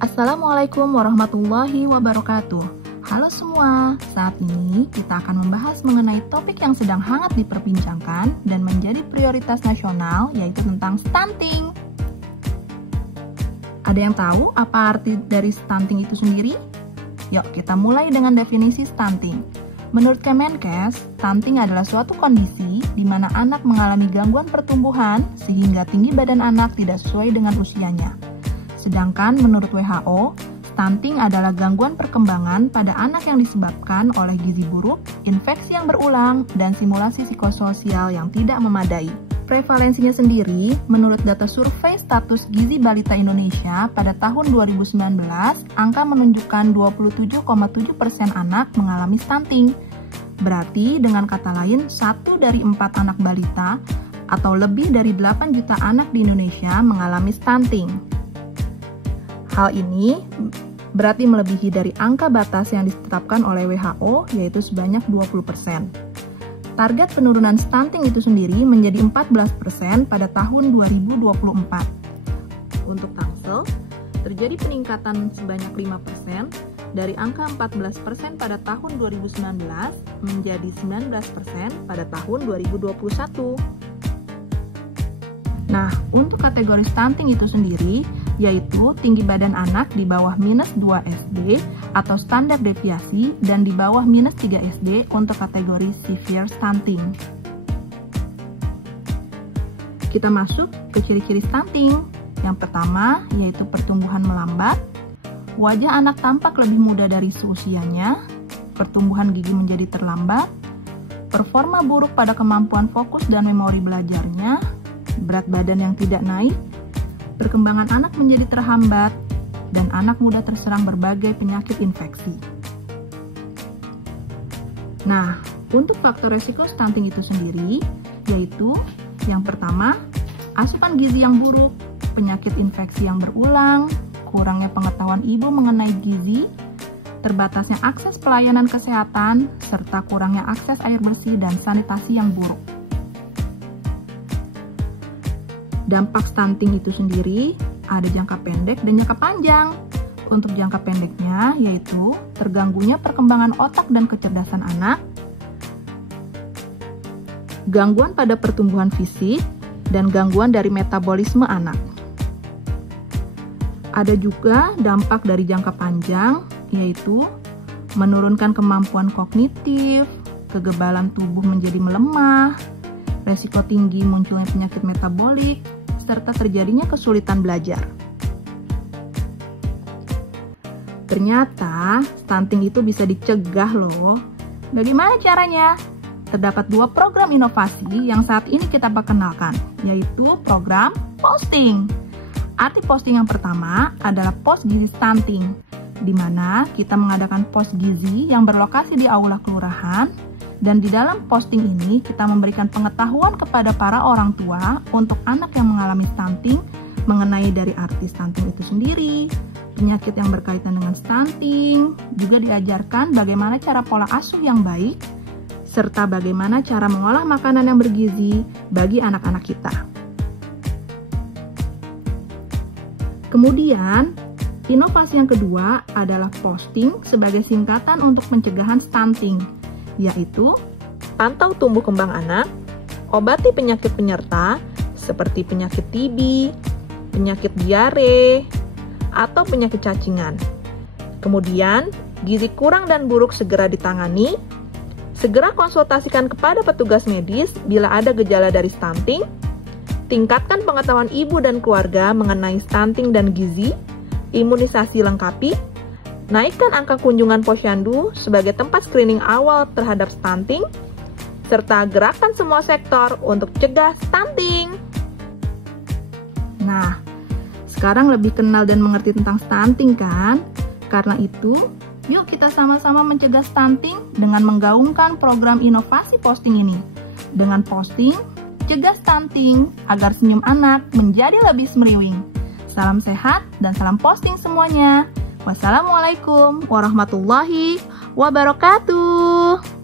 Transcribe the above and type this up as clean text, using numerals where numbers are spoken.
Assalamualaikum warahmatullahi wabarakatuh. Halo semua, saat ini kita akan membahas mengenai topik yang sedang hangat diperbincangkan dan menjadi prioritas nasional, yaitu tentang stunting. Ada yang tahu apa arti dari stunting itu sendiri? Yuk kita mulai dengan definisi stunting. Menurut Kemenkes, stunting adalah suatu kondisi di mana anak mengalami gangguan pertumbuhan sehingga tinggi badan anak tidak sesuai dengan usianya. Sedangkan menurut WHO, stunting adalah gangguan perkembangan pada anak yang disebabkan oleh gizi buruk, infeksi yang berulang, dan simulasi psikososial yang tidak memadai. Prevalensinya sendiri, menurut data survei status gizi balita Indonesia pada tahun 2019, angka menunjukkan 27,7% anak mengalami stunting. Berarti dengan kata lain, 1 dari 4 anak balita atau lebih dari 8 juta anak di Indonesia mengalami stunting. Hal ini berarti melebihi dari angka batas yang ditetapkan oleh WHO, yaitu sebanyak 20%. Target penurunan stunting itu sendiri menjadi 14% pada tahun 2024. Untuk Tangsel, terjadi peningkatan sebanyak 5% dari angka 14% pada tahun 2019 menjadi 19% pada tahun 2021. Nah, untuk kategori stunting itu sendiri, yaitu tinggi badan anak di bawah -2 SD atau standar deviasi dan di bawah -3 SD untuk kategori severe stunting. Kita masuk ke ciri-ciri stunting. Yang pertama, yaitu pertumbuhan melambat. Wajah anak tampak lebih muda dari seusianya. Pertumbuhan gigi menjadi terlambat. Performa buruk pada kemampuan fokus dan memori belajarnya. Berat badan yang tidak naik, perkembangan anak menjadi terhambat, dan anak muda terserang berbagai penyakit infeksi. Nah, untuk faktor resiko stunting itu sendiri, yaitu yang pertama, asupan gizi yang buruk, penyakit infeksi yang berulang, kurangnya pengetahuan ibu mengenai gizi, terbatasnya akses pelayanan kesehatan, serta kurangnya akses air bersih dan sanitasi yang buruk. Dampak stunting itu sendiri ada jangka pendek dan jangka panjang. Untuk jangka pendeknya yaitu terganggunya perkembangan otak dan kecerdasan anak, gangguan pada pertumbuhan fisik, dan gangguan dari metabolisme anak. Ada juga dampak dari jangka panjang yaitu menurunkan kemampuan kognitif, kegebalan tubuh menjadi melemah, resiko tinggi munculnya penyakit metabolik, serta terjadinya kesulitan belajar. Ternyata stunting itu bisa dicegah loh. Bagaimana caranya? Terdapat 2 program inovasi yang saat ini kita perkenalkan, yaitu program posting. Arti posting yang pertama adalah pos gizi stunting, di mana kita mengadakan pos gizi yang berlokasi di aula kelurahan. Dan di dalam posting ini kita memberikan pengetahuan kepada para orang tua untuk anak yang mengalami stunting mengenai dari arti stunting itu sendiri, penyakit yang berkaitan dengan stunting, juga diajarkan bagaimana cara pola asuh yang baik, serta bagaimana cara mengolah makanan yang bergizi bagi anak-anak kita. Kemudian, inovasi yang kedua adalah posting sebagai singkatan untuk pencegahan stunting, yaitu pantau tumbuh kembang anak, obati penyakit penyerta seperti penyakit TB, penyakit diare, atau penyakit cacingan. Kemudian, gizi kurang dan buruk segera ditangani, segera konsultasikan kepada petugas medis bila ada gejala dari stunting, tingkatkan pengetahuan ibu dan keluarga mengenai stunting dan gizi, imunisasi lengkapi, naikkan angka kunjungan posyandu sebagai tempat screening awal terhadap stunting, serta gerakan semua sektor untuk cegah stunting. Nah, sekarang lebih kenal dan mengerti tentang stunting kan? Karena itu, yuk kita sama-sama mencegah stunting dengan menggaungkan program inovasi posting ini. Dengan posting, cegah stunting agar senyum anak menjadi lebih semeriwing. Salam sehat dan salam posting semuanya. Wassalamualaikum warahmatullahi wabarakatuh.